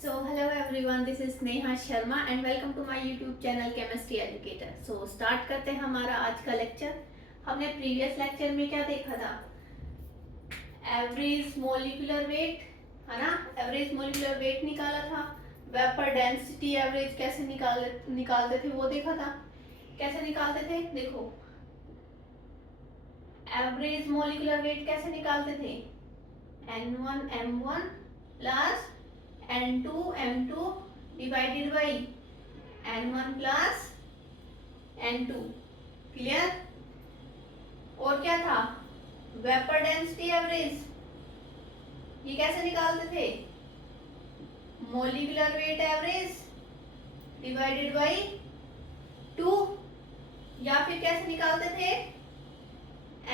So hello everyone, this is Neha Sharma and welcome to my YouTube channel Chemistry Educator. So start करते हैं हमारा आज का lecture. हमने प्रीवियस लेक्चर में क्या देखा था? एवरेज मोलिकुलर वेट, है ना? एवरेज मोलिकुलर वेट निकाला था। वेपर डेंसिटी एवरेज कैसे निकालते थे वो देखा था। कैसे निकालते थे? देखो, एवरेज मोलिकुलर वेट कैसे निकालते थे? N1 M1 plus N2 M2 divided by N1 plus N2। Clear? और क्या था? वेपर डेंसिटी एवरेज, ये कैसे निकालते थे? Molecular weight average divided by 2, या फिर कैसे निकालते थे?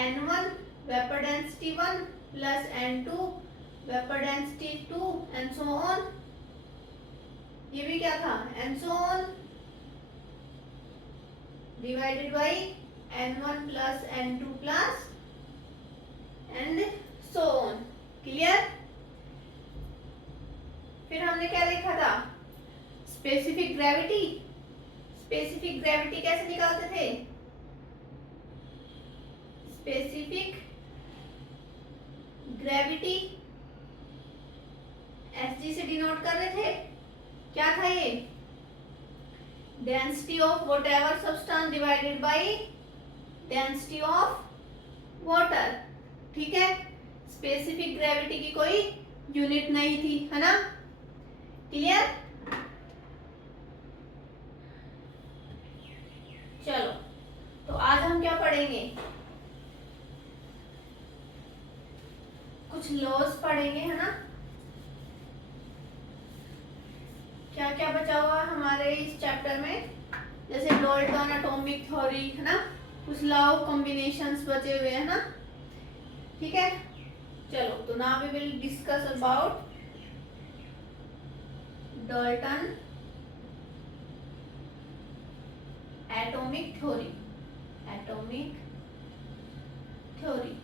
N1 vapour density 1 plus N2 vapour density 2 and so on. ये भी क्या था? And so on divided by N1 plus N2 plus and so on. Clear? फिर हमने क्या देखा था? Specific gravity. स्पेसिफिक ग्रेविटी कैसे निकालते थे? स्पेसिफिक ग्रेविटी Sg से डिनोट कर रहे थे। क्या था ये? Density of whatever substance divided by density of water. ठीक है? स्पेसिफिक ग्रेविटी की कोई यूनिट नहीं थी, है ना? क्लियर? चलो, तो आज हम क्या पढ़ेंगे? कुछ लॉस पढ़ेंगे, है ना? क्या क्या बचा हुआ है हमारे इस चैप्टर में? जैसे डाल्टन एटॉमिक थ्योरी, है ना? कुछ लॉ ऑफ कॉम्बिनेशंस बचे हुए हैं ना? ठीक है, चलो, तो now we will discuss about Dalton atomic theory. Atomic theory,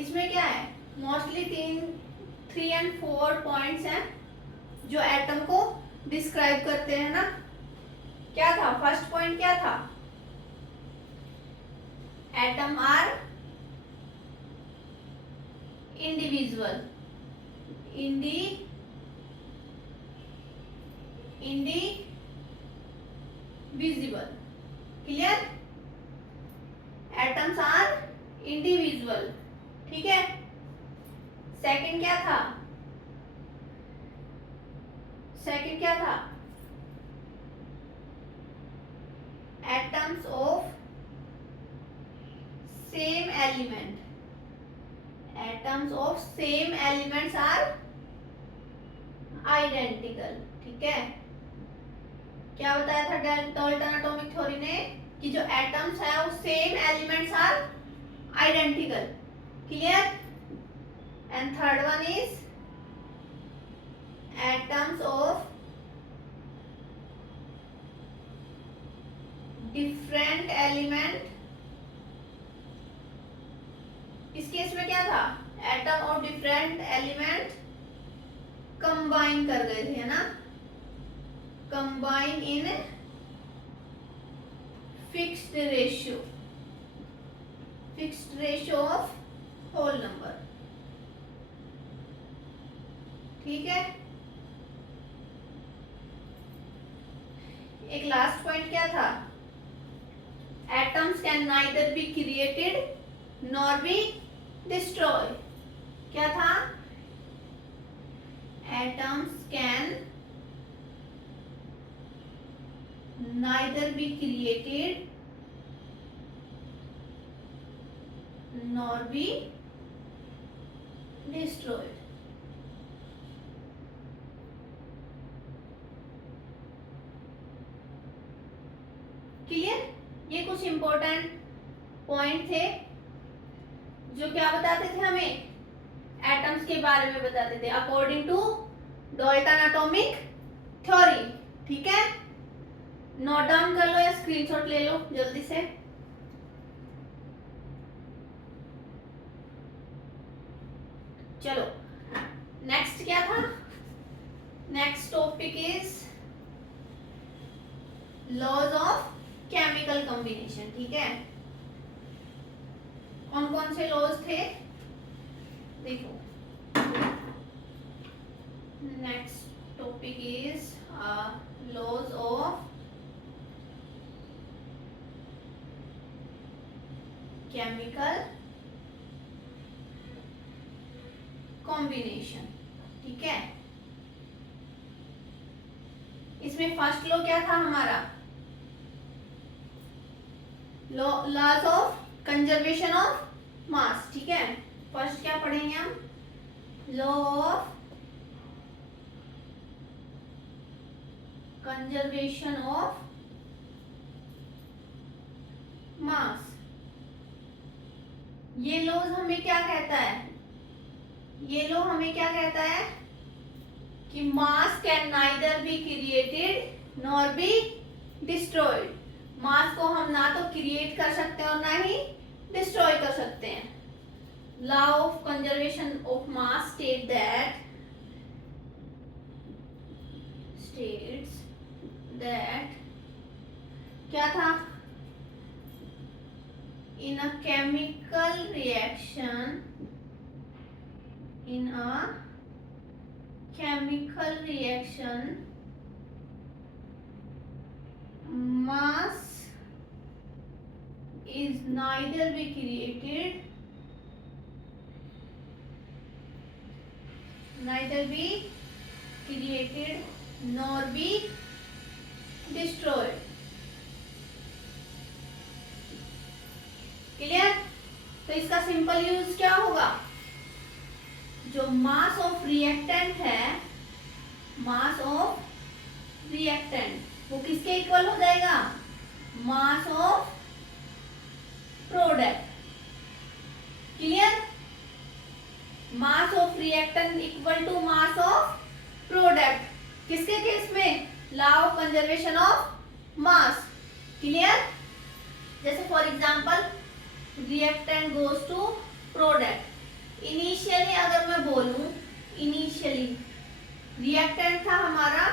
इसमें क्या है? मोस्टली 3 एंड 4 पॉइंट्स हैं जो एटम को डिस्क्राइब करते हैं ना। क्या था? फर्स्ट पॉइंट क्या था? Atom are individual, indivisible. Clear? Atoms are individual. ठीक है? सेकंड क्या था? सेकंड क्या था? Atoms of same element. Atoms of same elements are identical. ठीक है? क्या बताया था डाल्टन एटॉमिक थ्योरी ने? कि जो एटम्स है वो same elements are identical. Clear? And third one is atoms of different element. इस केस में क्या था? एटम और डिफरेंट एलिमेंट कंबाइन कर गए थे, है ना? Combine in fixed ratio, fixed ratio of whole number. ठीक है? एक लास्ट पॉइंट क्या था? Atoms can neither be created nor be destroy. क्या था? Atoms can neither be created nor be destroyed. Clear? ये कुछ इंपॉर्टेंट पॉइंट थे जो क्या बताते थे हमें? एटम्स के बारे में बताते थे according to Dalton atomic theory. ठीक है? नोट डाउन कर लो या स्क्रीनशॉट ले लो जल्दी से। चलो, नेक्स्ट क्या था? Next topic is laws of chemical combination. ठीक है, कौन कौन से लॉज थे देखो। Next topic is laws of chemical combination. ठीक है, इसमें फर्स्ट लॉ क्या था हमारा? Laws of conservation of mass. ठीक है, फर्स्ट क्या पढ़ेंगे हम? Law of conservation of mass. ये लॉज हमें क्या कहता है? ये लॉ हमें क्या कहता है कि mass can neither be created nor be destroyed. Mass को हम ना तो क्रिएट कर सकते हैं और ना ही डिस्ट्रॉय कर सकते हैं। Law of conservation of mass states that क्या था? in a chemical reaction mass is neither be created nor be destroyed। Clear? तो इसका सिंपल यूज क्या होगा? जो मास ऑफ रिएक्टेंट है, मास ऑफ रिएक्टेंट वो किसके इक्वल हो जाएगा? Mass of product. Clear? Mass of reactant equal to mass of product. किसके केस में? Law of conservation of mass. Clear? जैसे for example reactant goes to product. Initially अगर मैं बोलूं, इनिशियली रिएक्टेंट था हमारा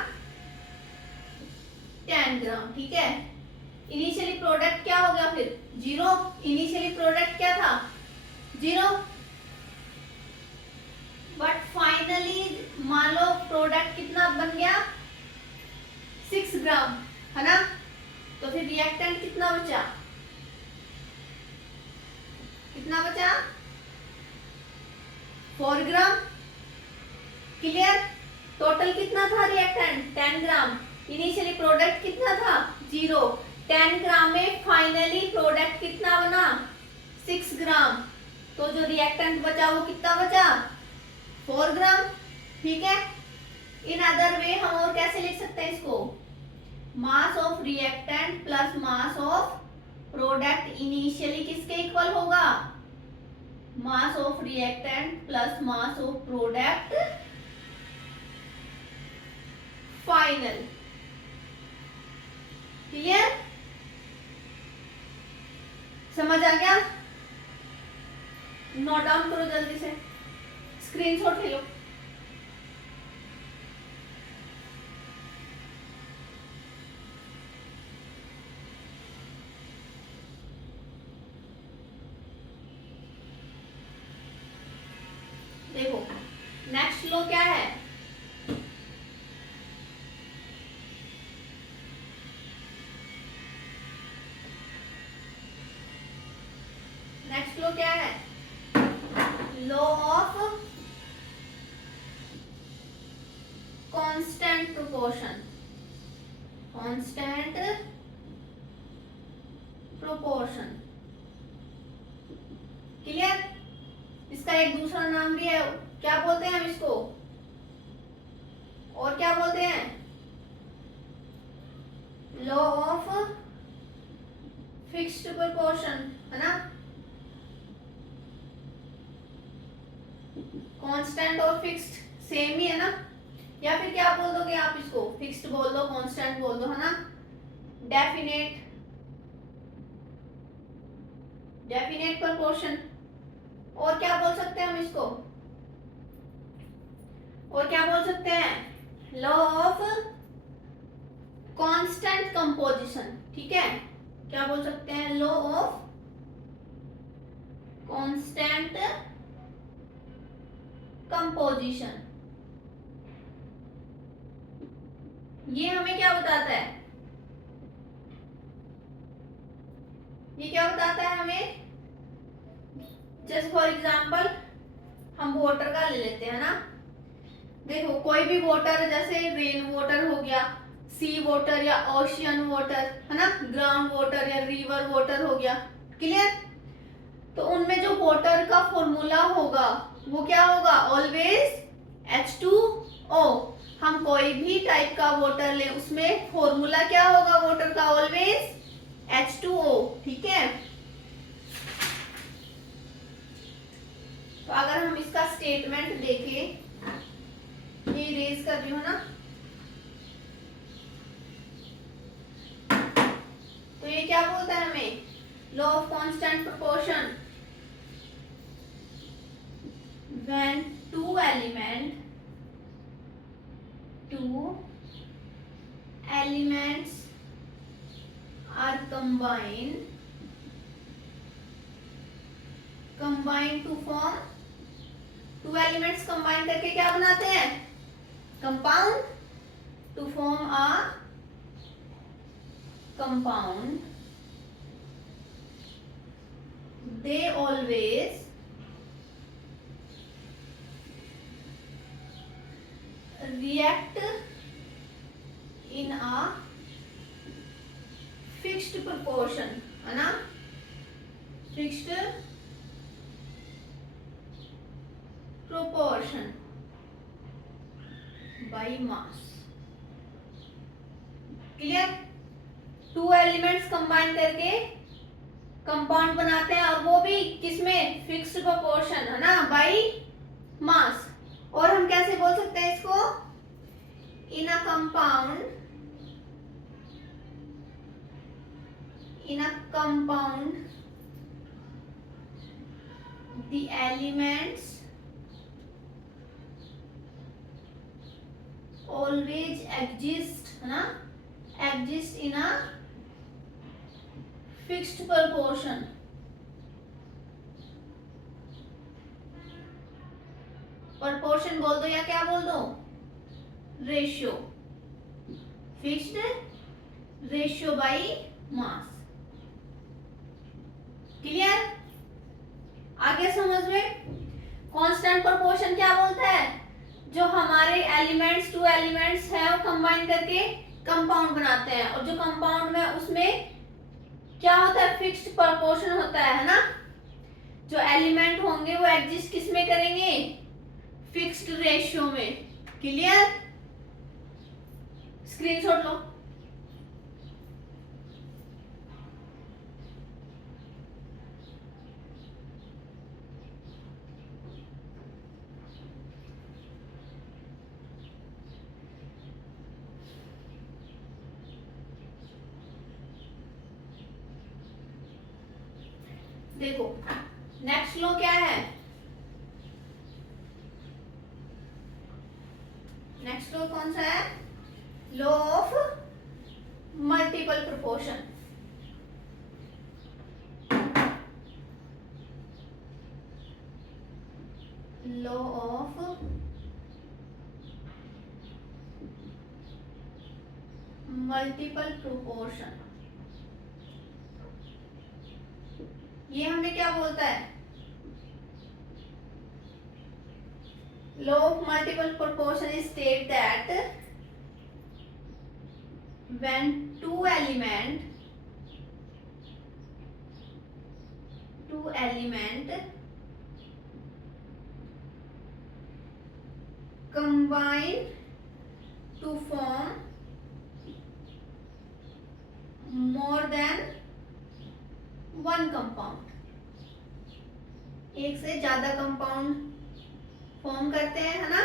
10 ग्राम। ठीक है, इनिशियली प्रोडक्ट क्या हो गया? फिर 0। इनिशियली प्रोडक्ट क्या था? 0। बट फाइनली मान लो प्रोडक्ट कितना बन गया? 6 ग्राम, है ना? तो फिर रिएक्टेंट कितना बचा? कितना बचा? 4 ग्राम। क्लियर? टोटल कितना था रिएक्टेंट? 10 ग्राम। इनिशियली प्रोडक्ट कितना था? 0। 10 ग्राम में फाइनली प्रोडक्ट कितना बना? 6 ग्राम। तो जो रिएक्टेंट बचा वो कितना बचा? 4 ग्राम। ठीक है, इन अदर वे हम और कैसे लिख सकते हैं इसको? मास of reactant plus mass of product initially किसके इक्वल होगा? मास of reactant plus mass of product final. Clear? समझ आ गया? नोट डाउन करो जल्दी से, स्क्रीनशॉट ले लो। देखो नेक्स्ट लो क्या है? नेक्स्ट लो क्या है? Law of constant proportion. Constant proportion. Clear? इसका एक दूसरा नाम भी है, क्या बोलते हैं हम इसको? और क्या बोलते हैं? लॉ ऑफ फिक्स्ड प्रोपोर्शन, है ना? कांस्टेंट और फिक्स्ड सेम ही है ना? या फिर क्या बोल दोगे आप इसको? फिक्स्ड बोल दो, कांस्टेंट बोल दो, है ना? Definite proportion. और क्या बोल सकते हैं हम इसको? और क्या बोल सकते हैं, लॉ ऑफ कांस्टेंट कंपोजिशन, ठीक है, क्या बोल सकते हैं, लॉ ऑफ कांस्टेंट कंपोजिशन। ये हमें क्या बताता है, ये क्या बताता है हमें, जस्ट फॉर एग्जांपल हम वाटर का ले लेते हैं ना, देखो कोई भी वाटर, जैसे रेन वाटर हो गया, सी वाटर या ओशियन वाटर, है ना, ग्राउंड वाटर या रिवर वाटर हो गया, क्लियर। तो उनमें जो वाटर का फॉर्मूला होगा वो क्या होगा, ऑलवेज H2O। हम कोई भी टाइप का वाटर ले, उसमें फॉर्मूला क्या होगा वाटर का, ऑलवेज H2O, ठीक है। तो अगर हम इसका स्टेटमेंट देखें, ये रेज कर रही हूँ ना, तो ये क्या बोलता है हमें, law of constant proportion, when two elements are combined to form, two elements combine करके क्या बनाते हैं, compound, to form a compound, they always react in a fixed proportion, है ना, fixed proportion by mass, clear. To elements combine करके compound बनाते हैं, और वो भी किसमें, फिक्स्ड प्रोपोर्शन, है ना, बाय मास। और हम कैसे बोल सकते हैं इसको, in a compound the elements always exist, है ना, exist in a fixed proportion, proportion बोल दो या क्या बोल दो, ratio, fixed ratio by mass, clear. आगे समझ में, कांस्टेंट प्रोपोर्शन क्या बोलता है, जो हमारे एलिमेंट्स, टू एलिमेंट्स है वो कंबाइन करके कंपाउंड बनाते हैं, और जो कंपाउंड में उसमें क्या होता है, फिक्स्ड प्रोपोर्शन होता है ना, जो एलिमेंट होंगे वो एग्जिस्ट किस में करेंगे, फिक्स्ड रेशियो में, क्लियर। स्क्रीनशॉट लो। देखो नेक्स्ट लॉ क्या है, नेक्स्ट लॉ कौन सा है, law of multiple proportion. Law of multiple proportion, ये हमें क्या बोलता है, law of multiple proportion is state that when two element combine to form more than one compound, एक से ज्यादा कंपाउंड फॉर्म करते हैं, है ना,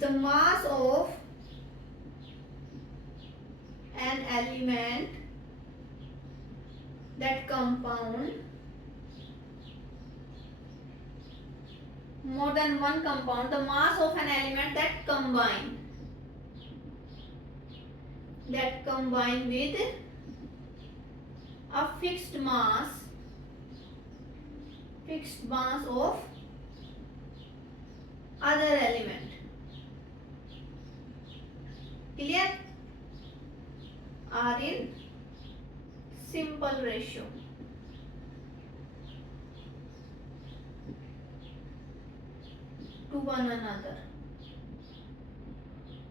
the mass of an element, that compound more than one compound, the mass of an element that combine with a fixed mass of other element. Clear? Are in simple ratio. To one another.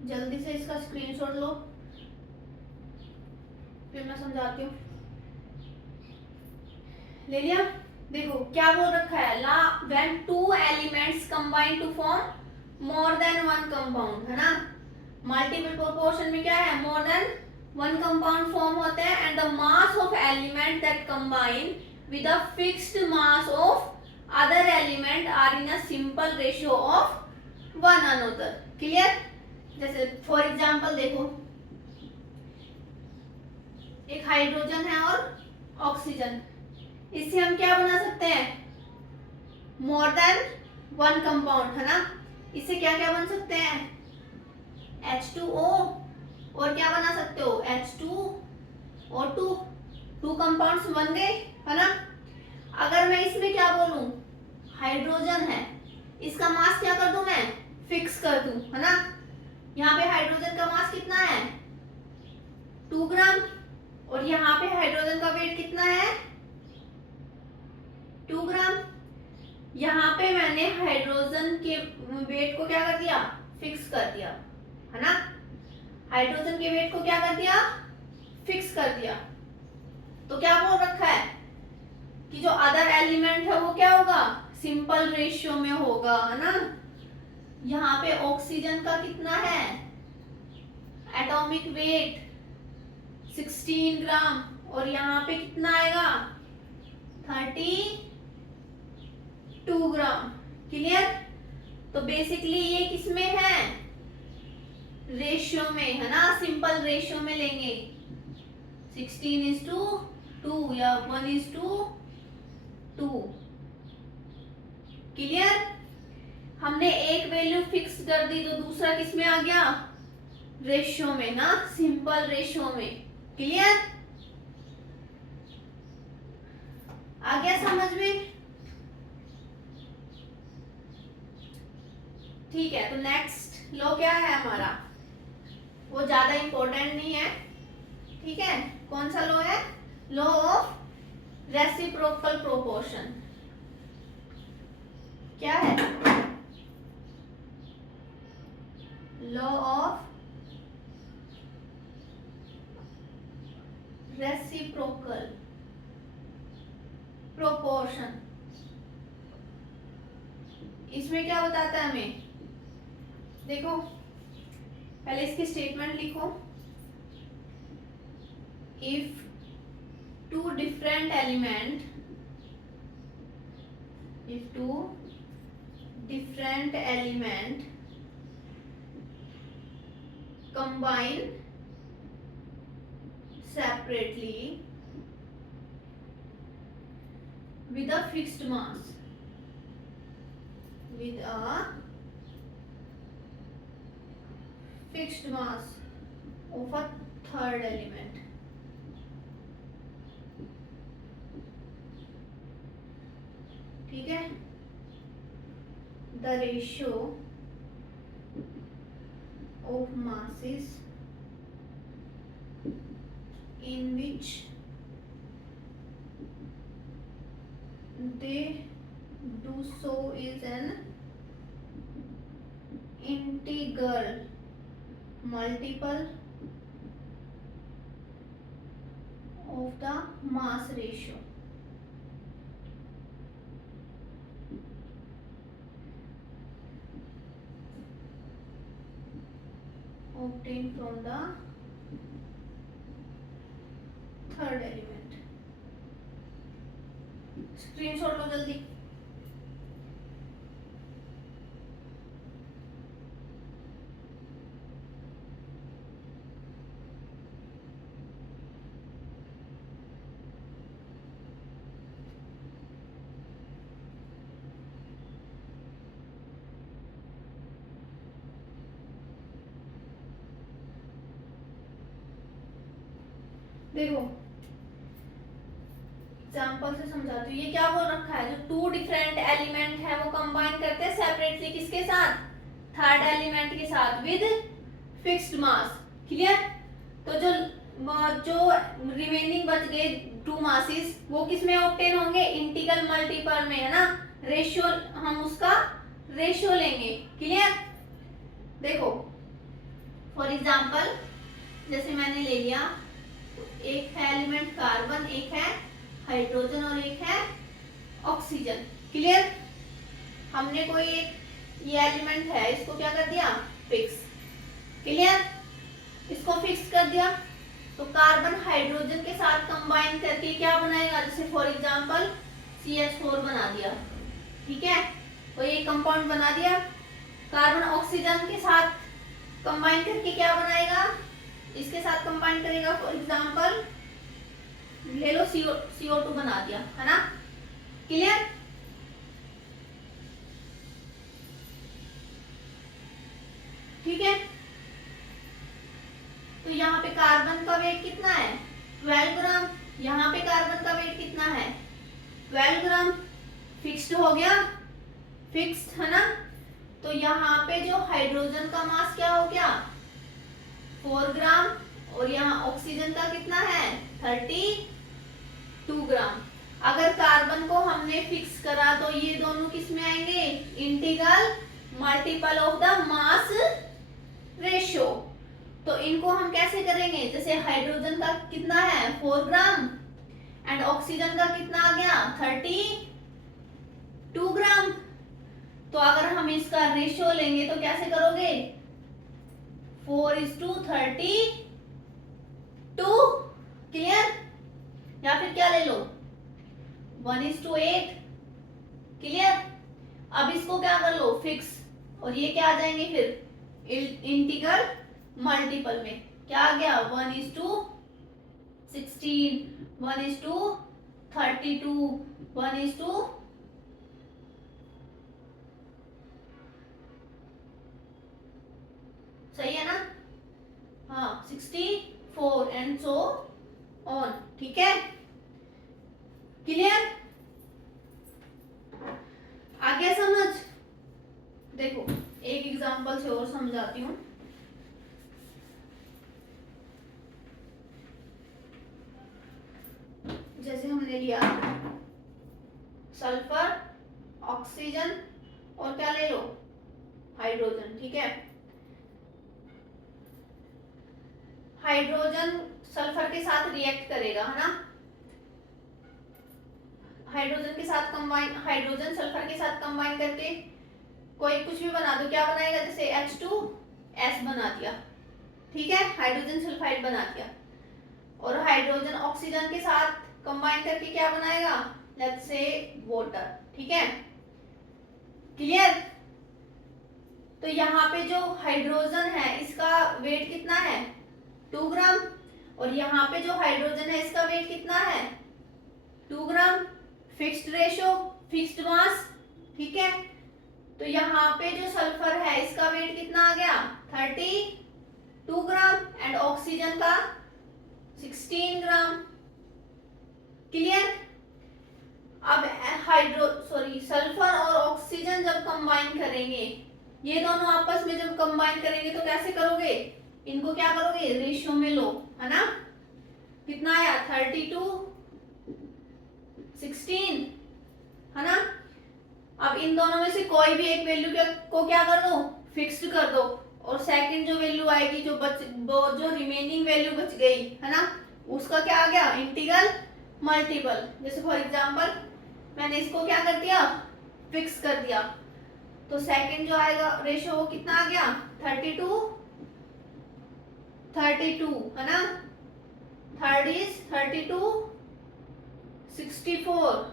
जल्दी से इसका screenshot लो, फिर मैं समझाती हूँ। ले लिया? देखो क्या बोल रखा है, law when two elements combine to form more than one compound, है ना। मल्टीपल प्रोपोर्शन में क्या है, more than one compound form होते हैं, and the mass of element that combine with a fixed mass of other element are in a simple ratio of one another. Clear? जैसे for example देखो, एक hydrogen है और oxygen, इससे हम क्या बना सकते हैं, मोर देन वन कंपाउंड, है ना। इससे क्या क्या बन सकते हैं, H2O, और क्या बना सकते हो, H2O2, टू कंपाउंड्स बन गए, है ना। अगर मैं इसमें क्या बोलूं, हाइड्रोजन है, इसका मास क्या कर दूं, मैं फिक्स कर दूं, है ना। यहाँ पे हाइड्रोजन का मास कितना है, 2 ग्राम, और यहाँ पे हाइड्रोजन का वेट कितना है, 2 ग्राम। यहाँ पे मैंने हाइड्रोजन के वेट को क्या कर दिया, फिक्स कर दिया, है ना। हाइड्रोजन के वेट को क्या कर दिया, फिक्स कर दिया। तो क्या बोल रखा है कि जो अदर एलिमेंट है वो क्या होगा, सिंपल रेशियो में होगा, है ना। यहाँ पे ऑक्सीजन का कितना है, एटॉमिक वेट 16 ग्राम, और यहाँ पे कितना आएगा, 32 ग्राम। क्लियर? तो बेसिकली ये किसमें है, रेशियो में, है ना, सिंपल रेशियो में लेंगे, 16:2 या 1:2। क्लियर? हमने एक वैल्यू फिक्स कर दी तो दूसरा किसमें आ गया, रेशियो में ना, सिंपल रेशियो में। क्लियर? आ गया समझ में? ठीक है, तो नेक्स्ट लॉ क्या है हमारा, वो ज्यादा इंपॉर्टेंट नहीं है, ठीक है। कौन सा लॉ है, लॉ ऑफ रेसिप्रोकल प्रोपोर्शन। क्या है, लॉ ऑफ रेसिप्रोकल प्रोपोर्शन। इसमें क्या बताता है हमें, देखो पहले इसकी स्टेटमेंट लिखो, if two different element combine separately with a fixed mass of a third element, ठीक है। the ratio of masses in which they do so is an integral multiple of the mass ratio. Obtained from the third element. Screenshot लो जल्दी। देखो example से समझाती हूँ। ये क्या बोल रखा है, जो टू डिफरेंट एलिमेंट है वो कंबाइन करते हैं सेपरेटली किसके साथ, थर्ड एलिमेंट के साथ विद फिक्स्ड मास। क्लियर। तो जो रिमेनिंग बच गए टू मासेस वो किस में ऑब्टेन होंगे, इंटीग्रल मल्टीपल में, है ना। रेशियो हम उसका रेशियो लेंगे। क्लियर। देखो फॉर एग्जांपल जैसे मैंने ले लिया, एक है एलिमेंट कार्बन, एक है हाइड्रोजन और एक है ऑक्सीजन। क्लियर। हमने कोई एक ये एलिमेंट है इसको क्या कर दिया, फिक्स। क्लियर। इसको फिक्स कर दिया तो कार्बन हाइड्रोजन के साथ कंबाइन करके क्या बनाएगा, जैसे फॉर एग्जांपल CH4 बना दिया। ठीक है, तो ये कंपाउंड बना दिया। कार्बन ऑक्सीजन के साथ कंबाइन करके क्या बनाएगा, इसके साथ कंबाइन करेगा, फॉर एग्जांपल ले लो CO2 बना दिया, है ना। क्लियर। ठीक है, तो यहाँ पे कार्बन का वेट कितना है, 12 ग्राम। यहाँ पे कार्बन का वेट कितना है, 12 ग्राम। फिक्स्ड हो गया, फिक्स्ड, है ना। तो यहाँ पे जो हाइड्रोजन का मास क्या हो गया, 4 ग्राम, और यहाँ ऑक्सीजन का कितना है, 32 ग्राम। अगर कार्बन को हमने फिक्स करा तो ये दोनों किस में आएंगे, integral multiple of the mass ratio. तो इनको हम कैसे करेंगे, जैसे हाइड्रोजन का कितना है 4 ग्राम एंड ऑक्सीजन का कितना आ गया 32 ग्राम। तो अगर हम इसका रेशियो लेंगे तो कैसे करोगे, 4:32। क्लियर। या फिर क्या ले लो 1:8। क्लियर। अब इसको क्या कर लो फिक्स, और ये क्या आ जाएंगे फिर इंटीग्रल मल्टीपल में। क्या आ गया 1:16, 1:32, 1:, सही है ना, हाँ 64 एंड सो ऑन। ठीक है। क्लियर। आ गया समझ। देखो एक एग्जांपल से और समझाती हूँ। जैसे हमने लिया सल्फर, ऑक्सीजन और क्या ले लो हाइड्रोजन। ठीक है, हाइड्रोजन सल्फर के साथ रिएक्ट करेगा, है ना। हाइड्रोजन के साथ कंबाइन, हाइड्रोजन सल्फर के साथ कंबाइन करके कोई कुछ भी बना दो, क्या बनाएगा, जैसे H2S बना दिया। ठीक है, हाइड्रोजन सल्फाइड बना दिया। और हाइड्रोजन ऑक्सीजन के साथ कंबाइन करके क्या बनाएगा, लेट्स से वाटर। ठीक है। क्लियर। तो यहाँ पे जो हाइड्रोजन है इसका वेट कितना है 2 ग्राम, और यहाँ पे जो हाइड्रोजन है इसका वेट कितना है 2 gram. Fixed ratio, fixed mass. ठीक है, तो यहाँ पे जो सल्फर है इसका वेट कितना आ गया 32 ग्राम एंड ऑक्सीजन का 16 ग्राम। क्लियर। अब सल्फर और ऑक्सीजन जब कंबाइन करेंगे, ये दोनों आपस में जब कंबाइन करेंगे तो कैसे करोगे, इनको क्या करोगे रेशियो में लो, है ना। कितना आया 32, 16, है ना। अब इन दोनों में से कोई भी एक वैल्यू को क्या कर दो फिक्स्ड कर दो, और सेकंड जो वैल्यू आएगी जो रिमेनिंग वैल्यू बच गई, है ना, उसका क्या आ गया इंटीग्रल मल्टीपल। जैसे फॉर एग्जांपल मैंने इसको क्या कर दिया फिक्स कर दिया, तो सेकंड जो आएगा रेशियो वो कितना आ गया 32, 32, है ना। थर्ड इज 32, 64,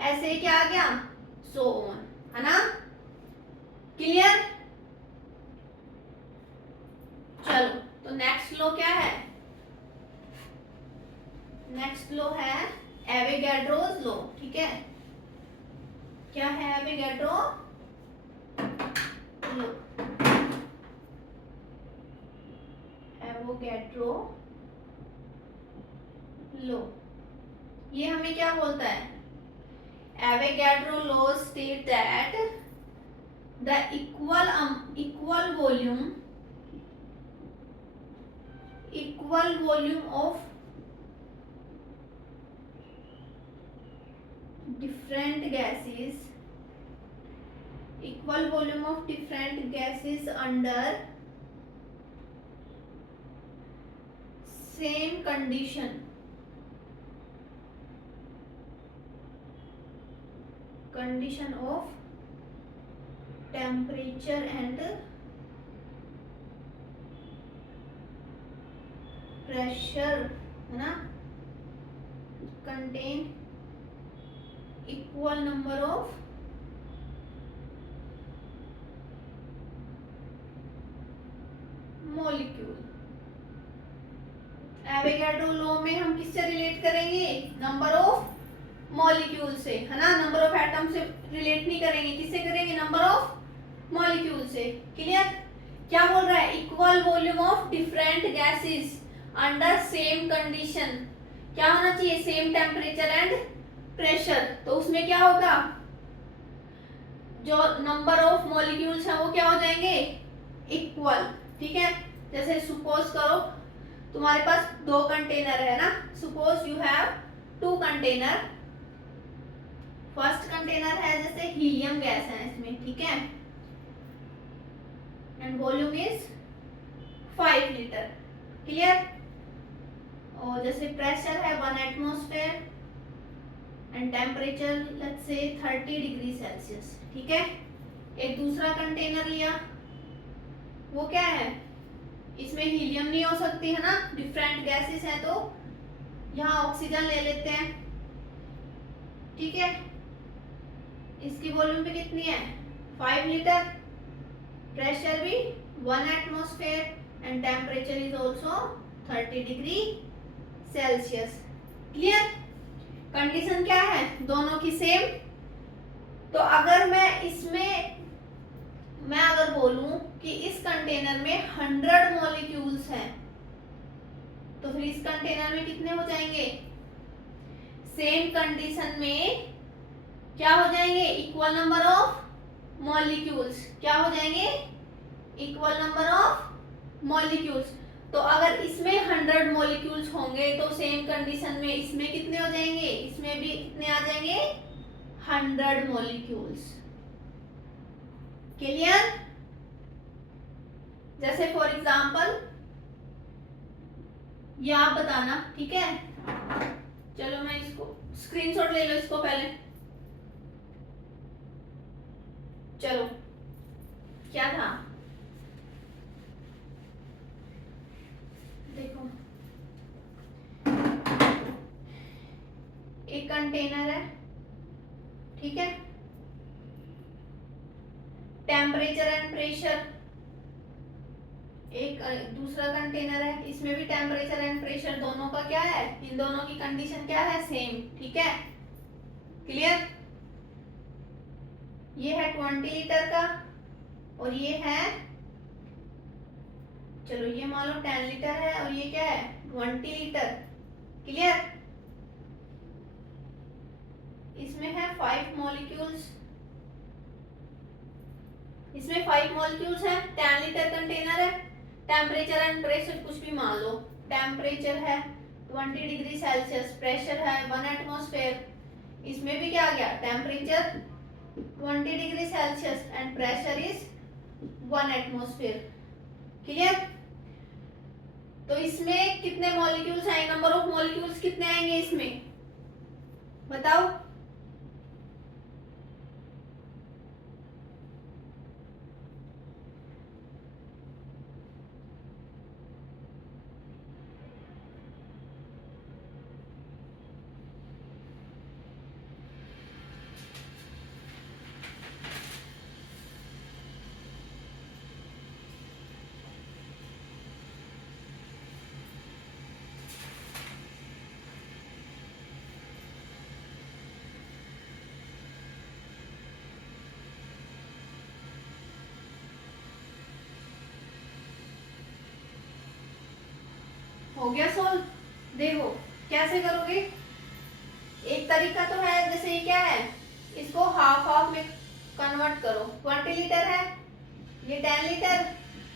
ऐसे क्या आ गया सो ऑन, है ना। क्लियर। चलो तो नेक्स्ट लो क्या है, नेक्स्ट लो है एवोगैड्रोस लो। ठीक है, क्या है एवोगैड्रो लो, एवोगैड्रो लो। ये हमें क्या बोलता है? Avogadro law state that the equal volume of different gases under same condition of temperature and pressure, है ना, contain equal number of molecule। Avogadro law में हम किससे रिलेट करेंगे? नंबर ऑफ मॉलिक्यूल से, है ना, नंबर ऑफ एटम से रिलेट नहीं करेंगे। किससे करेंगे? नंबर ऑफ मॉलिक्यूल से। क्लियर? क्या बोल रहा है? Equal volume of different gases under same condition. क्या होना चाहिए? Same temperature and pressure. तो उसमें क्या होगा? जो नंबर ऑफ मॉलिक्यूल्स है वो क्या हो जाएंगे? इक्वल। ठीक है? जैसे सपोज करो तुम्हारे पास 2 कंटेनर है ना, suppose you have 2 container. First container है जैसे हीलियम गैस है इसमें, ठीक है, and volume is 5 litre. Clear? और जैसे प्रेशर है 1 atmosphere and temperature let's say 30 degree Celsius. ठीक है? एक दूसरा कंटेनर लिया, वो क्या है? इसमें हीलियम नहीं हो सकती, है ना, डिफरेंट गैसेस हैं, तो यहाँ ऑक्सीजन ले लेते हैं। ठीक है? इसकी वॉल्यूम भी कितनी है? 5 लीटर, प्रेशर भी 1 atmosphere and temperature is also 30 degree Celsius. Clear? Condition क्या है? दोनों की सेम। तो अगर मैं अगर बोलूं कि इस कंटेनर में 100 मॉलिक्यूल्स हैं, तो फिर इस कंटेनर में कितने हो जाएंगे? सेम कंडीशन में क्या हो जाएंगे? Equal number of molecules. क्या हो जाएंगे? Equal number of molecules. तो अगर इसमें 100 मॉलिक्यूल्स होंगे तो सेम कंडीशन में इसमें कितने हो जाएंगे? इसमें भी कितने आ जाएंगे? 100 मॉलिक्यूल्स। क्लियर? जैसे फॉर एग्जांपल ये आप बताना, ठीक है? चलो मैं इसको स्क्रीनशॉट ले लो इसको पहले। चलो क्या था? देखो एक कंटेनर है, ठीक है, टेम्परेचर एंड प्रेशर। एक दूसरा कंटेनर है, इसमें भी टेम्परेचर एंड प्रेशर दोनों का क्या है? इन दोनों की कंडीशन क्या है? सेम। ठीक है? क्लियर? ये है 20 लीटर का और ये है, चलो ये मान लो 10 लीटर है और ये क्या है? 20 लीटर। क्लियर? इसमें है 5 मॉलिक्यूल्स, इसमें 5 मॉलिक्यूल्स है, 10 लीटर कंटेनर है, टेम्परेचर एंड प्रेशर कुछ भी मान लो। टेम्परेचर है 20 डिग्री सेल्सियस, प्रेशर है 1 एटमॉस्फेयर। इसमें भी क्या आ गया? Temperature 20 degree Celsius and pressure is 1 atmosphere. Clear? तो इसमें कितने मॉलिक्यूल्स आएंगे? नंबर ऑफ मॉलिक्यूल्स कितने आएंगे इसमें? बताओ। हो गया सोल्व? देखो कैसे करोगे? एक तरीका तो है, जैसे ये क्या है, इसको हाफ हाफ में कन्वर्ट करो। 20 लीटर है, ये 10 लीटर,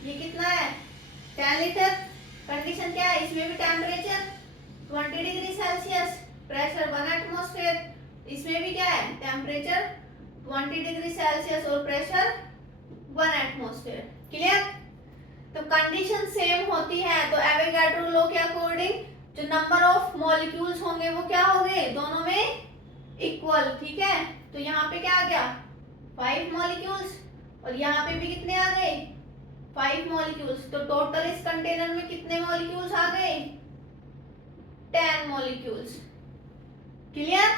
ये कितना है 10 लीटर। कंडीशन क्या है, इसमें भी temperature 20 degree Celsius, pressure 1 atmosphere, इसमें भी क्या है टेम्परेचर 20 डिग्री सेल्सियस और प्रेशर 1 एटमॉस्फेयर। क्लियर? तो कंडीशन सेम होती है तो एवोगाड्रो लॉ के अकॉर्डिंग जो नंबर ऑफ मॉलिक्यूल्स होंगे वो क्या होंगे, दोनों में इक्वल। ठीक है, तो यहाँ पे क्या आ गया 5 मॉलिक्यूल्स और यहाँ पे भी कितने आ गए 5 मॉलिक्यूल्स। तो टोटल इस कंटेनर में कितने मॉलिक्यूल्स आ गए 10 molecules. Clear?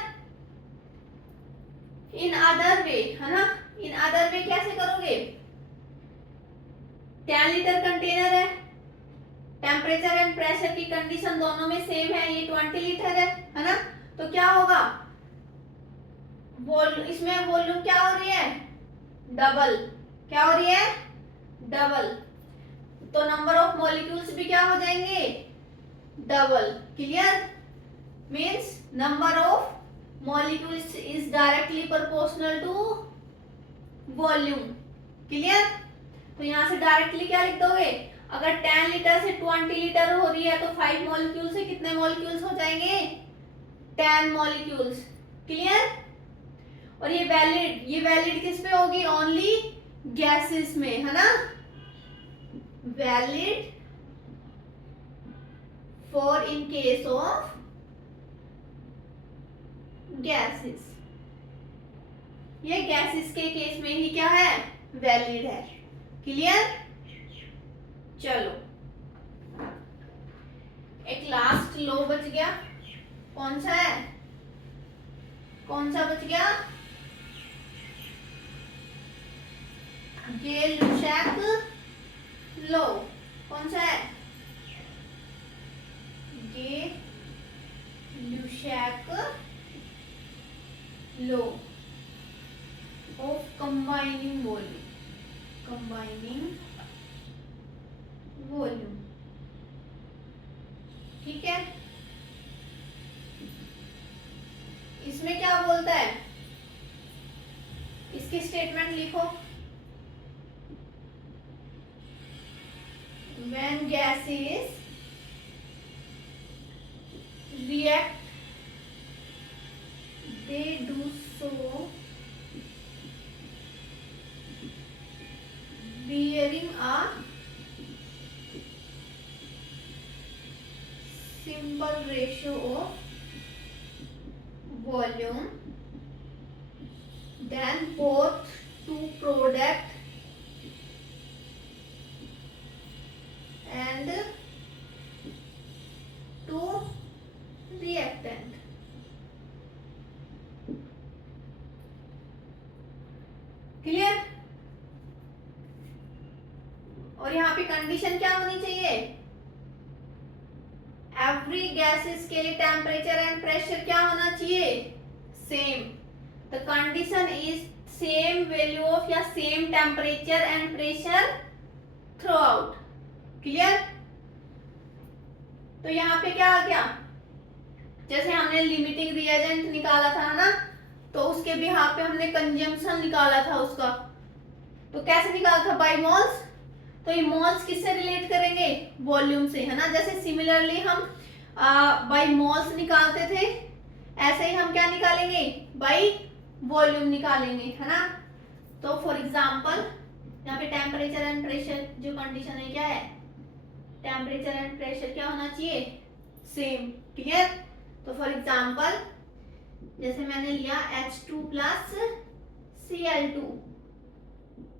In other way, है ना, इन अदर वे कैसे करोगे, 10 लीटर कंटेनर है, टेम्परेचर एंड प्रेशर की कंडीशन दोनों में सेम है, ये 20 लीटर है ना, तो क्या होगा इसमें वॉल्यूम क्या हो रही है डबल, क्या हो रही है डबल, तो नंबर ऑफ मॉलिक्यूल्स भी क्या हो जाएंगे double. Clear? Means number of molecules is directly proportional to volume. Clear? तो यहां से डायरेक्टली क्या लिख दोगे, अगर 10 लीटर से 20 लीटर हो रही है तो 5 मॉलिक्यूल से कितने मॉलिक्यूल्स हो जाएंगे 10 मॉलिक्यूल्स। क्लियर? और ये वैलिड किस पे होगी, ओनली गैसेस में, है ना, valid for in case of gases, ये गैसेस के केस में ही क्या है वैलिड है। क्लियर? चलो एक लास्ट लॉ बच गया, कौन सा है, कौन सा बच गया, गे-लुशैक लॉ। कौन सा है, Gay Lussac law of combining volume, combining volume. ठीक है, इसमें क्या बोलता है, इसकी स्टेटमेंट लिखो, when gases react they do so bearing a simple ratio of volume, then both two product and to reactant। Clear? और यहाँ पे कंडीशन क्या होनी चाहिए, एवरी गैसेस के लिए टेम्परेचर एंड प्रेशर क्या होना चाहिए same. The condition is same value of या same temperature and pressure throughout. Clear? तो यहाँ पे क्या आ गया, जैसे हमने लिमिटिंग रिएजेंट निकाला था ना, तो उसके बिहाफ पे हमने कंजम्पशन निकाला था उसका, तो कैसे निकाला था बाय मोल्स, तो ये मोल्स किससे रिलेट करेंगे वॉल्यूम से, है ना। जैसे सिमिलरली हम बाय मोल्स निकालते थे, ऐसे ही हम क्या निकालेंगे बाय वॉल्यूम निकालेंगे, है ना। तो फॉर एग्जांपल यहाँ पे टेम्परेचर एंड प्रेशर जो कंडीशन है क्या है, टेम्परेचर एंड प्रेशर क्या होना चाहिए सेम। क्लियर? तो फॉर एग्जांपल जैसे मैंने लिया H2 plus Cl2,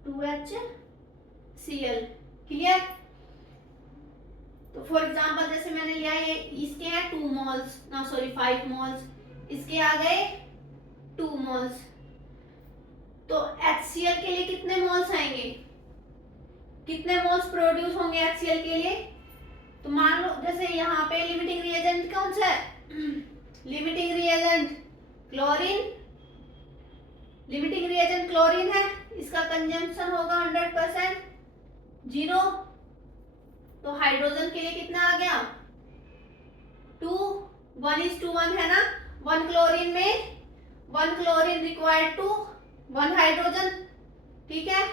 2HCl। Clear? तो फॉर एग्जांपल जैसे मैंने लिया ये, इसके हैं 2 मोल्स, ना सॉरी 5 मोल्स, इसके आ गए 2 मोल्स, तो HCl के लिए कितने मोल्स आएंगे, कितने मोल्स प्रोड्यूस होंगे HCl के लिए। तो मान लो जैसे यहाँ पे लिमिटिंग रिएजेंट कौन सा है, limiting reagent chlorine, limiting reagent chlorine है, इसका कंजम्पशन होगा 100% 0। तो हाइड्रोजन के लिए कितना आ गया 2 1:1 है ना, 1 क्लोरीन में 1 क्लोरीन रिक्वायर्ड टू 1 हाइड्रोजन, ठीक है,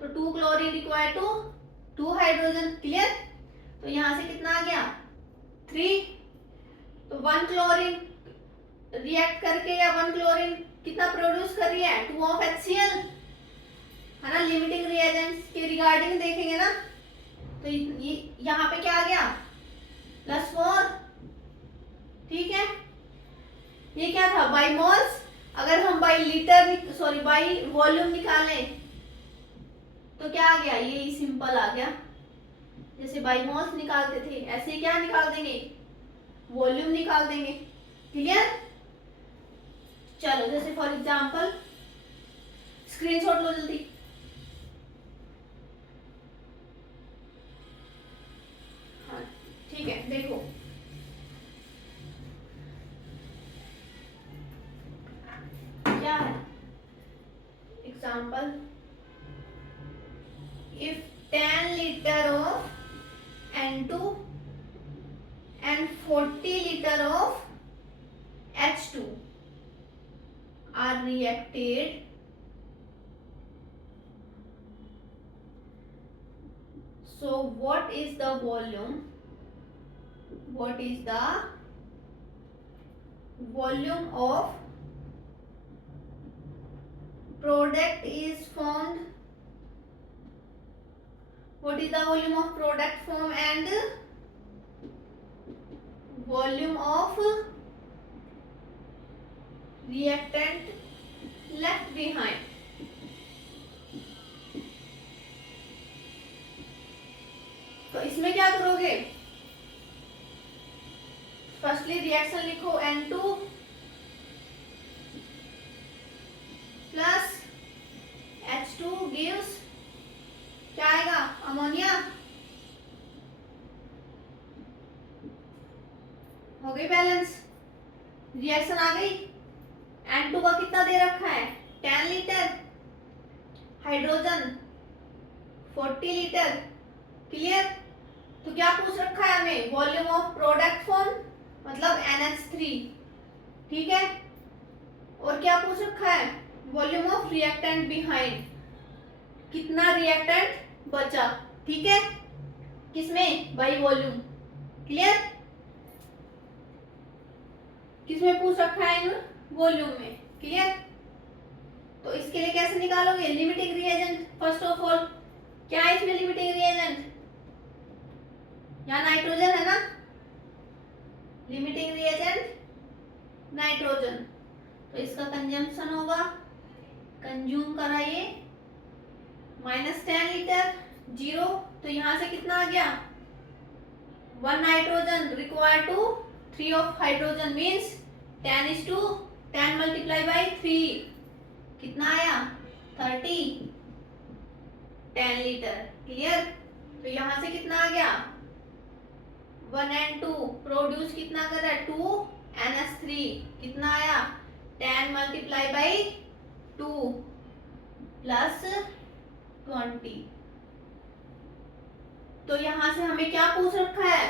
तो 2 chlorine required to 2 hydrogen, clear. तो यहां से कितना आ गया 3, तो 1 क्लोरीन रिएक्ट करके या 1 क्लोरीन कितना प्रोड्यूस कर रही है 2 ऑफ HCl, है ना, लिमिटिंग रिएजेंट्स के रिगार्डिंग देखेंगे ना, तो ये यहाँ पे क्या आ गया +4, ठीक है। ये क्या था बाई मोल्स, अगर हम by litre sorry by volume निकालें तो क्या आ गया, ये सिंपल आ गया, जैसे बाई मोल्स निकालते थे ऐसे क्या निकाल देंगे वॉल्यूम निकाल देंगे, क्लियर। चलो जैसे फॉर एग्जांपल स्क्रीनशॉट लो जल्दी, हाँ ठीक है, देखो क्या है example, if 10 liter of N2 and 40 liter of H2 are reacted, so what is the volume, what is the volume of product is formed, what is the volume of product formed and volume of reactant left behind। तो इसमें क्या करोगे, firstly reaction लिखो N2 plus H2 gives क्या आएगा ammonia, हो गई balance, reaction आ गई। N2 का कितना दे रखा है 10 लीटर, हाइड्रोजन 40 लीटर, क्लियर। तो क्या पूछ रखा है हमें वॉल्यूम ऑफ प्रोडक्ट फॉर्म मतलब NH3, ठीक है, और क्या पूछ रखा है वॉल्यूम ऑफ रिएक्टेंट बिहाइंड, कितना रिएक्टेंट बचा, ठीक है, किसमें बाई वॉल्यूम, क्लियर। किसमें पूछ रखा है इन वॉल्यूम में, क्लियर। तो इसके लिए कैसे निकालोगे limiting reagent, first of all क्या है इसमें लिमिटिंग रिएजेंट, यहाँ नाइट्रोजन है ना, लिमिटिंग रिएजेंट नाइट्रोजन, तो इसका कंजम्पशन होगा, कंज्यूम कराइए -10 लीटर 0, तो यहां से कितना आ गया 1 nitrogen required to 3 of hydrogen means 10 multiply by 3 कितना आया 30, 10 लीटर, क्लियर। तो यहां से कितना आ गया 1 and 2 प्रोड्यूस कितना कर रहा है 2 NH3 कितना आया 10 मल्टीप्लाई बाई 2 प्लस 20। तो यहां से हमें क्या पूछ रखा है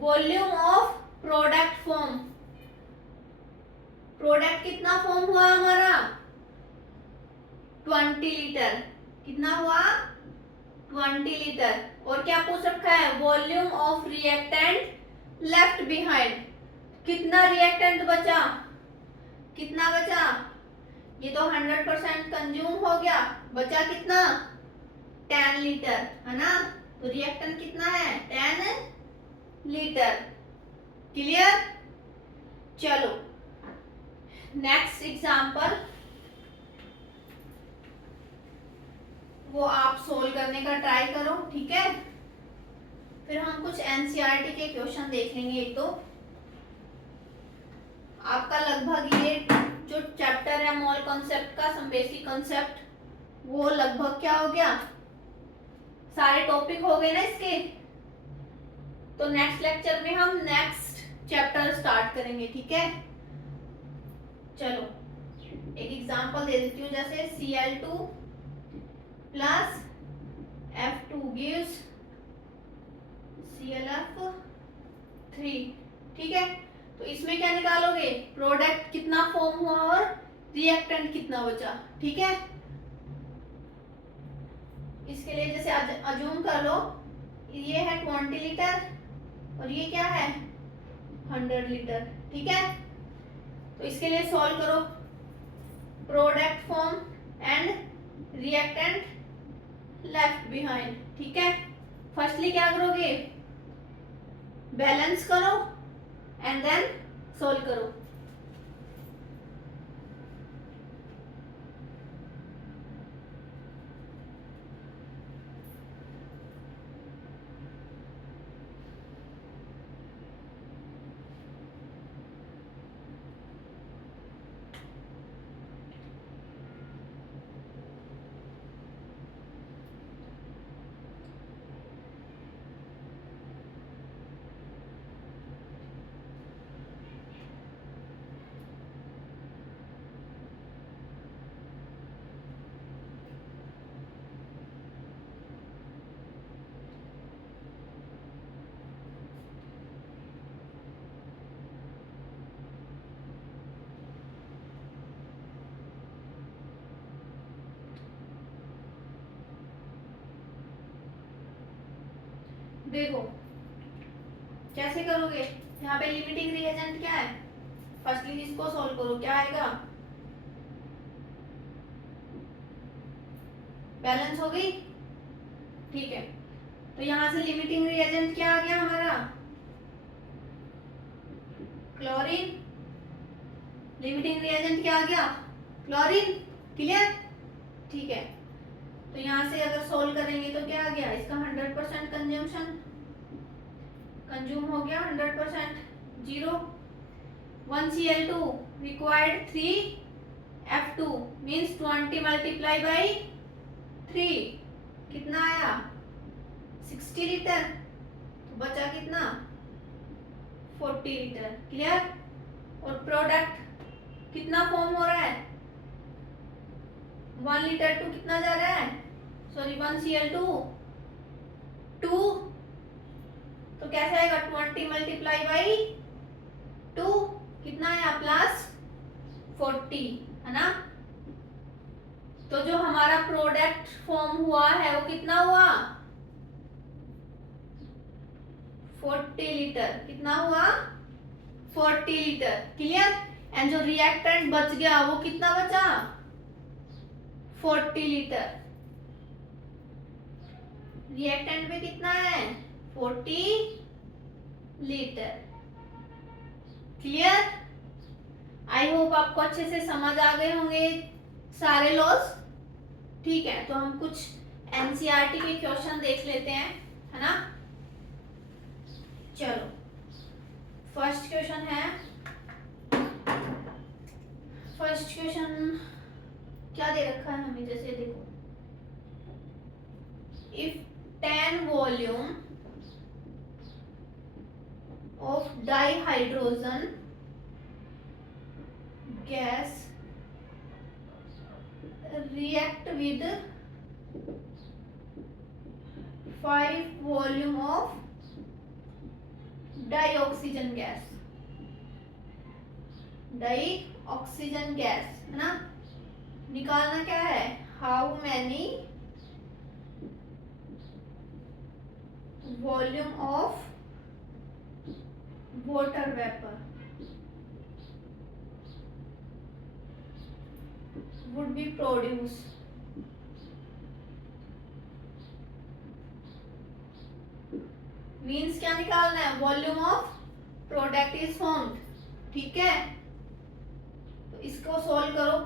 volume of product form, product कितना फॉर्म हुआ हमारा 20 लीटर, कितना हुआ 20 लीटर, और क्या पूछ रखा है volume of reactant left behind, कितना रिएक्टेंट बचा, कितना बचा, ये तो 100% कंज्यूम हो गया, बचा कितना 10 लीटर है ना, तो रिएक्टेंट कितना है 10 लीटर, क्लियर। चलो नेक्स्ट एग्जांपल वो आप सोल्व करने का ट्राई करो, ठीक है। फिर हम कुछ एनसीईआरटी के क्वेश्चन देख लेंगे, एक तो आपका लगभग ये जो चैप्टर है मोल कॉन्सेप्ट का सम बेसिक कॉन्सेप्ट वो लगभग क्या हो गया सारे टॉपिक हो गए ना इसके। तो नेक्स्ट लेक्चर में हम नेक्स्ट चैप्टर स्टार्ट करेंगे, ठीक है। चलो एक एग्जांपल दे देती हूँ, जैसे Cl2 plus F2 gives ClF3, ठीक है, तो इसमें क्या निकालोगे, प्रोडक्ट कितना फॉर्म हुआ और रिएक्टेंट कितना बचा। ठीक है, इसके लिए जैसे अज्यूम कर लो ये है 20 लीटर और ये क्या है 100 लीटर। ठीक है, तो इसके लिए सॉल्व करो, product form and reactant left behind. ठीक है, फर्स्टली क्या करोगे, बैलेंस करो एंड देन सॉल्व करो। देखो कैसे करोगे, यहाँ पे लिमिटिंग रिएजेंट क्या है, फर्स्टली इसको सॉल्व करो, क्या आएगा, बैलेंस हो गई। ठीक है, तो यहाँ से लिमिटिंग रिएजेंट क्या आ गया हमारा, क्लोरीन। लिमिटिंग रिएजेंट क्या आ गया, क्लोरीन। क्लियर, ठीक है, तो यहाँ से अगर सोल्व करेंगे तो क्या आ गया, इसका 100% कंजम्पशन, कंज्यूम हो गया 100%, 0 1 Cl2 required 3 F2 means 20 multiply by 3 कितना आया 60 लीटर, तो बचा कितना 40 लीटर। क्लियर, और प्रोडक्ट कितना फॉर्म हो रहा है, 1 लीटर टू कितना जा रहा है, सॉरी 1 Cl2 2, तो कैसे आएगा 20 मल्टीप्लाई बाई 2 कितना आया प्लस 40, है ना। तो जो हमारा प्रोडक्ट फॉर्म हुआ है वो कितना हुआ 40 लीटर, कितना हुआ 40 लीटर। क्लियर, एंड जो रिएक्टेंट बच गया वो कितना बचा 40 लीटर, रिएक्टेंट में कितना है 40 लीटर। क्लियर, आई होप आपको अच्छे से समझ आ गए होंगे सारे लॉस। ठीक है, तो हम कुछ एनसीईआरटी के क्वेश्चन देख लेते हैं, है ना। चलो, फर्स्ट क्वेश्चन है, फर्स्ट क्वेश्चन क्या दे रखा है हमें, जैसे देखो, if 10 volume of dihydrogen gas react with 5 volume of dioxygen gas, dioxygen gas, है ना। निकालना क्या है, how many volume of water vapor would be produced, means क्या निकालना है, volume of product is formed. ठीक है, तो इसको सॉल्व करो,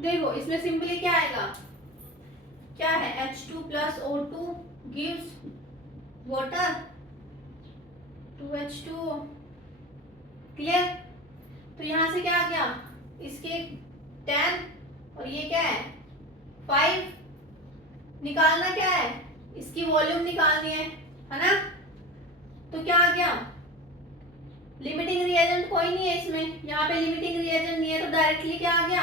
देखो इसमें सिंपली क्या आएगा, क्या है, H2 plus O2 gives water 2H2O। Clear. तो यहां से क्या आ गया, इसके 10 और ये क्या है 5। निकालना क्या है, इसकी वॉल्यूम निकालनी है ना। तो क्या आ गया, लिमिटिंग रिएजेंट कोई नहीं है इसमें, यहाँ पे लिमिटिंग रिएजेंट नहीं है, तो डायरेक्टली क्या आ गया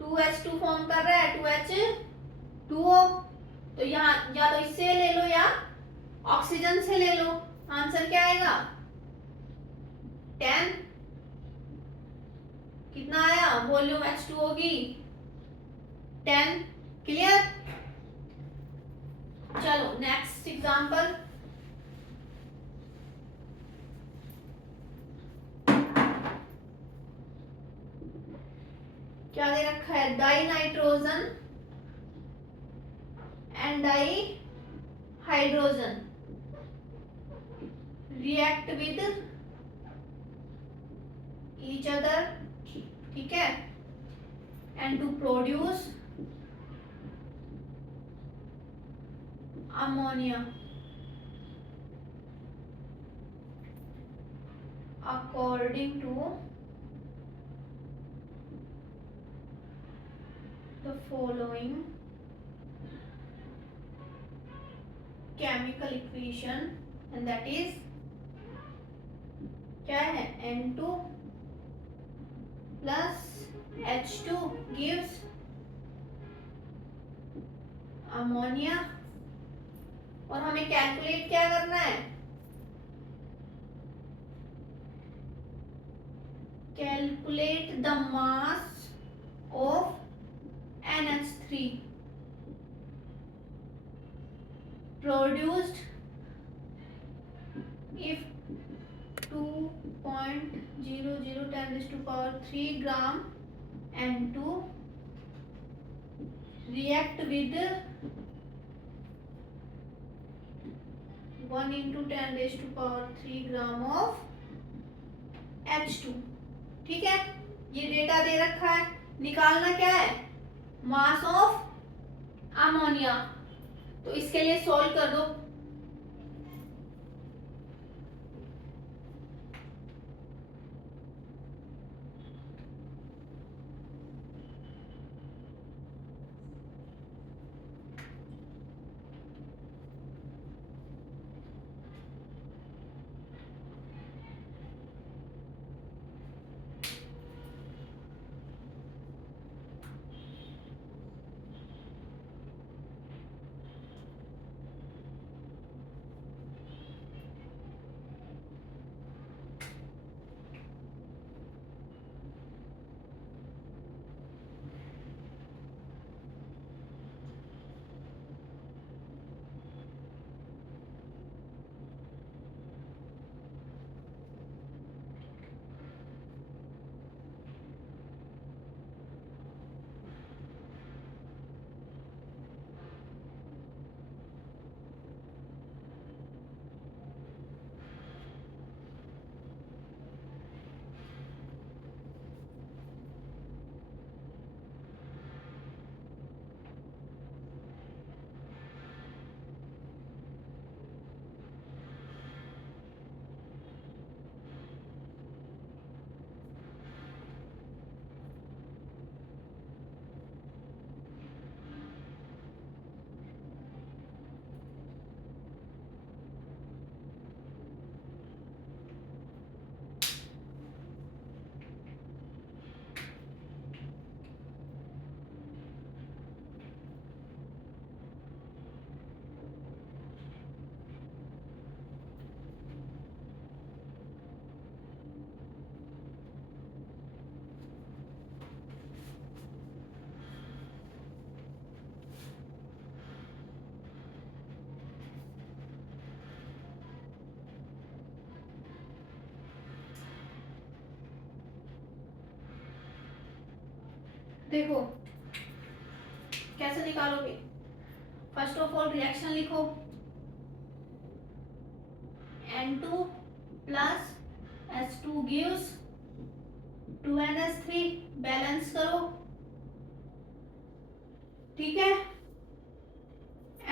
2H2 फॉर्म कर रहा है 2H2O। तो यहाँ या तो इससे ले लो या ऑक्सीजन से ले लो। आंसर क्या आएगा 10। कितना आया वॉल्यूम H2O की 10। क्लियर। चलो नेक्स्ट एग्जांपल। क्या दे रखा है, di nitrogen and di hydrogen react with each other, ठीक है, and to produce ammonia according to the following chemical equation, and that is क्या है N2 plus H2 gives ammonia। और हमें कैलकुलेट क्या करना है, calculate the mass of NH3 produced if 2.00 10 raised to power 3 gram N2 react with 1 into 10 raised to power 3 gram of H2। ठीक है, ये डेटा दे रखा है, निकालना क्या है मास ऑफ अमोनिया। तो इसके लिए सॉल्व कर दो। देखो कैसे निकालोगे, फर्स्ट ऑफ ऑल रिएक्शन लिखो, N2 plus H2 gives 2NH3 balance करो, ठीक है।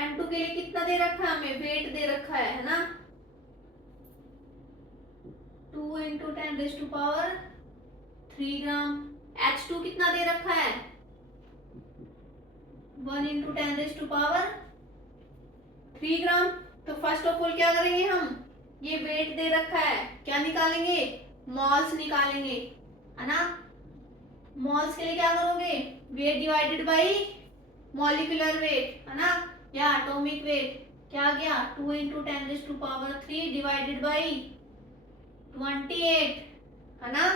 N2 के लिए कितना दे रखा है हमें, वेट दे रखा है ना, 2 × 10⁻³ ग्राम। H2 कितना दे रखा है, 1 × 10⁻³ ग्राम। तो फर्स्ट ऑफ ऑल क्या करेंगे हम, ये वेट दे रखा है, क्या निकालेंगे, मॉल्स निकालेंगे, है ना। मॉल्स के लिए क्या करोगे, wait divided by molecular weight, है ना, या एटॉमिक वेट, क्या गया 2 × 10⁻³ डिवाइडेड बाई 28, है ना,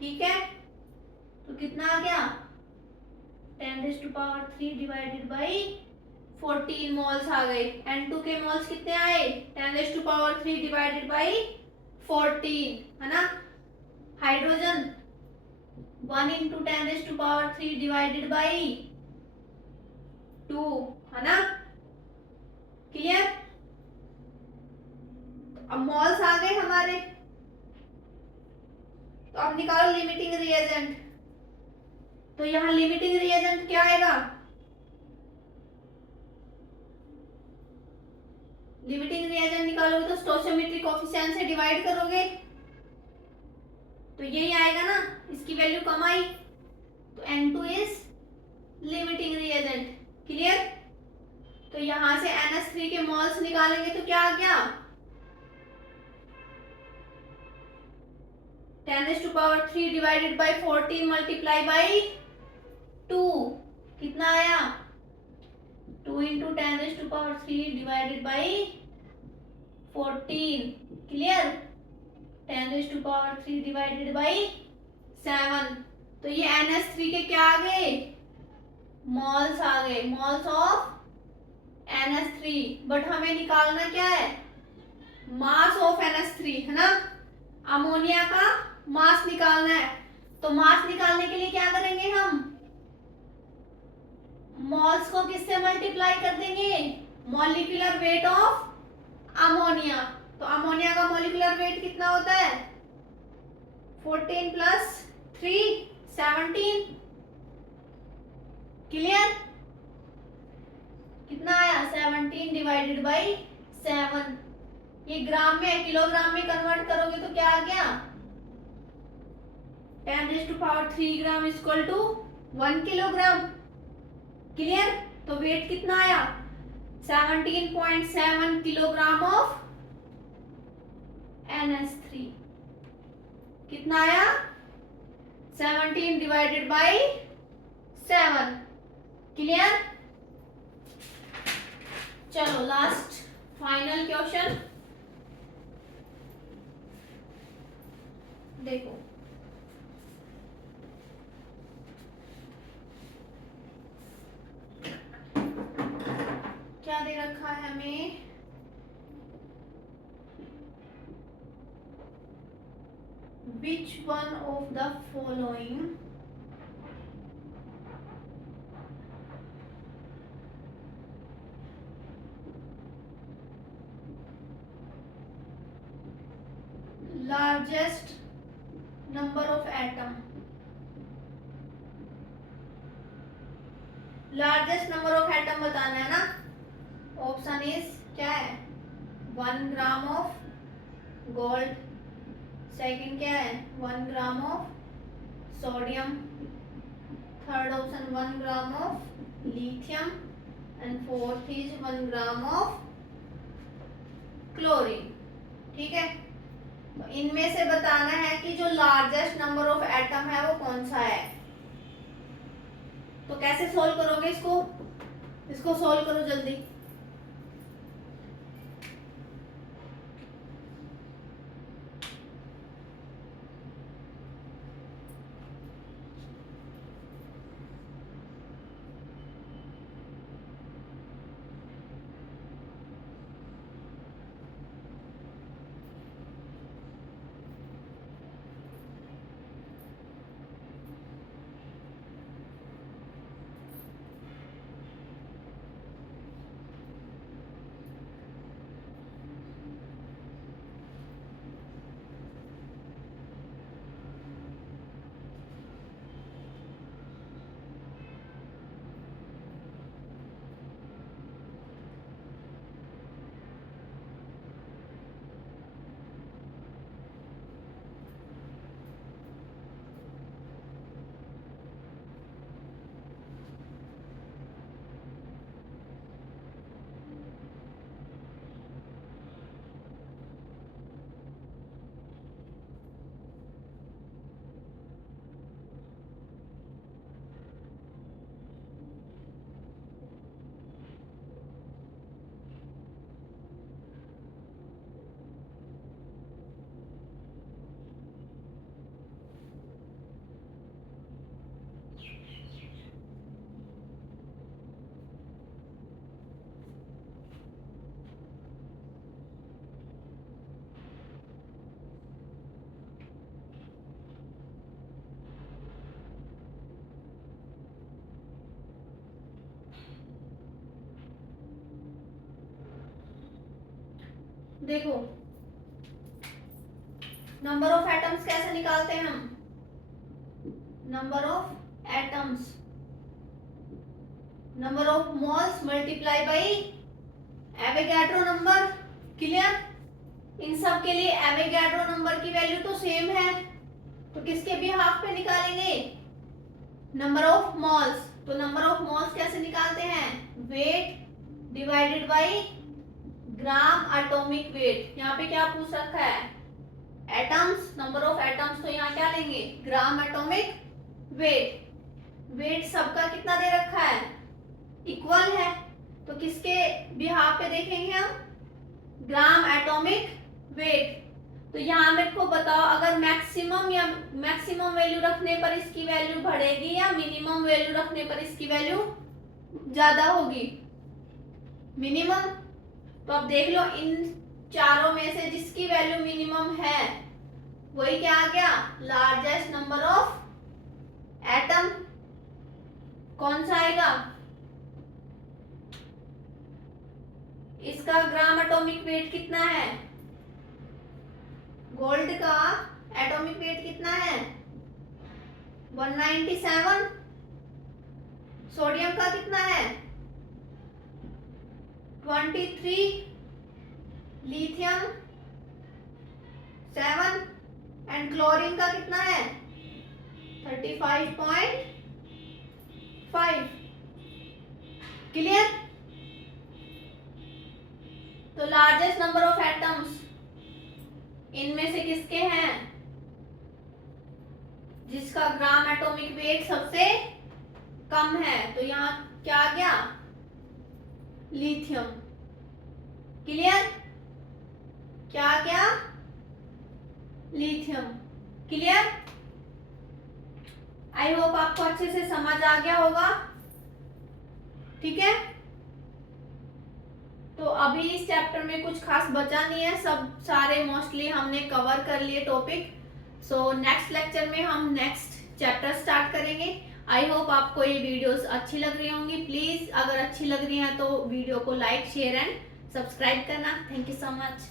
ठीक है। तो कितना आ गया, 10⁻³ डिवाइडेड बाई 14 मॉल्स आ गए। N2 के मॉल्स कितने आए, 10⁻³ डिवाइडेड बाई 14, है ना। हाइड्रोजन 1 × 10⁻³ डिवाइडेड बाई 2, है ना, क्लियर। अब मॉल्स आ गए हमारे, तो अब निकालो लिमिटिंग रिएजेंट। तो यहाँ लिमिटिंग रिएजेंट क्या आएगा, लिमिटिंग रिएजेंट निकालोगे तो स्टोइचियोमेट्रिक कोएफिशिएंट से डिवाइड करोगे, तो यही आएगा ना, इसकी वैल्यू कम आई, तो N2 is limiting reagent, clear. तो यहां से NH3 के मॉल्स निकालेंगे तो क्या आ गया, 10⁻³ डिवाइडेड बाई 14 मल्टीप्लाई बाई 2, कितना आया, 2 × 10⁻³ divided by 14, clear, 10⁻³ divided by 7। तो ये NH3 के क्या आ गए, मॉल्स आ गए, मॉल्स ऑफ NH3। बट हमें निकालना क्या है, मास ऑफ NH3, है ना, अमोनिया का मास निकालना है। तो मास निकालने के लिए क्या करेंगे हम, मॉल्स को किससे मल्टीप्लाई कर देंगे, मॉलिक्यूलर वेट ऑफ अमोनिया। तो अमोनिया का मॉलिक्यूलर वेट कितना होता है, 14 + 3 17, क्लियर। कितना आया, 17 डिवाइडेड बाई 7। ये ग्राम में, किलोग्राम में कन्वर्ट करोगे तो क्या आ गया, 10⁻³ gram equal to 1 kilogram, clear. तो वेट कितना आया, 17.7 किलोग्राम ऑफ NH3, कितना आया, 17 डिवाइडेड बाई 7, क्लियर। चलो लास्ट फाइनल क्वेश्चन देखो, क्या दे रखा है हमें, which one of the following largest number of atom, largest number of atom बताना है ना। ऑप्शन इज क्या है, 1 ग्राम ऑफ गोल्ड, सेकंड क्या है 1 gram of sodium, third option 1 gram of lithium, and fourth is 1 gram of chlorine, ठीक है। तो इनमें से बताना है कि जो लार्जेस्ट नंबर ऑफ एटम है वो कौन सा है। तो कैसे सोल्व करोगे इसको सोल्व करो जल्दी। देखो नंबर ऑफ एटम्स कैसे निकालते हैं हम, number of atoms, number of moles multiply by Avogadro number. Clear? इन सब के लिए एवोगैड्रो नंबर की वैल्यू तो सेम है, तो किसके भी हाफ पे निकालेंगे, नंबर ऑफ मोल्स। तो नंबर ऑफ मोल्स कैसे निकालते हैं, weight divided by gram atomic weight. यहाँ पे क्या पूछ रखा है, एटम्स, नंबर ऑफ एटम्स, तो यहाँ क्या लेंगे, ग्राम एटॉमिक वेट। वेट सबका कितना दे रखा है, इक्वल है, तो किसके बिहाफ पे देखेंगे हम, ग्राम एटॉमिक वेट। तो यहाँ मेरे को बताओ, अगर मैक्सिमम वैल्यू रखने पर इसकी वैल्यू बढ़ेगी या मिनिमम वैल्यू रखने पर इसकी वैल्यू ज्यादा होगी, मिनिमम। तो अब देख लो इन चारों में से जिसकी वैल्यू मिनिमम है वही क्या आ गया, लार्जेस्ट नंबर ऑफ एटम। कौन सा आएगा, इसका ग्राम एटॉमिक वेट कितना है, गोल्ड का एटॉमिक वेट कितना है 197, सोडियम का कितना है 23, लिथियम 7 एंड क्लोरीन का कितना है 35.5। क्लियर? तो लार्जेस्ट नंबर ऑफ एटम्स इनमें से किसके हैं, जिसका ग्राम एटॉमिक वेट सबसे कम है, तो यहाँ क्या आ गया, लिथियम। क्लियर? क्या आ गया, लिथियम। क्लियर? आई होप आपको अच्छे से समझ आ गया होगा। ठीक है, तो अभी इस चैप्टर में कुछ खास बचा नहीं है, सब सारे मोस्टली हमने कवर कर लिए टॉपिक। सो नेक्स्ट लेक्चर में हम नेक्स्ट चैप्टर स्टार्ट करेंगे। आई होप आपको ये वीडियोस अच्छी लग रही होंगी। प्लीज अगर अच्छी लग रही है तो वीडियो को लाइक शेयर एंड सब्सक्राइब करना। Thank you so much.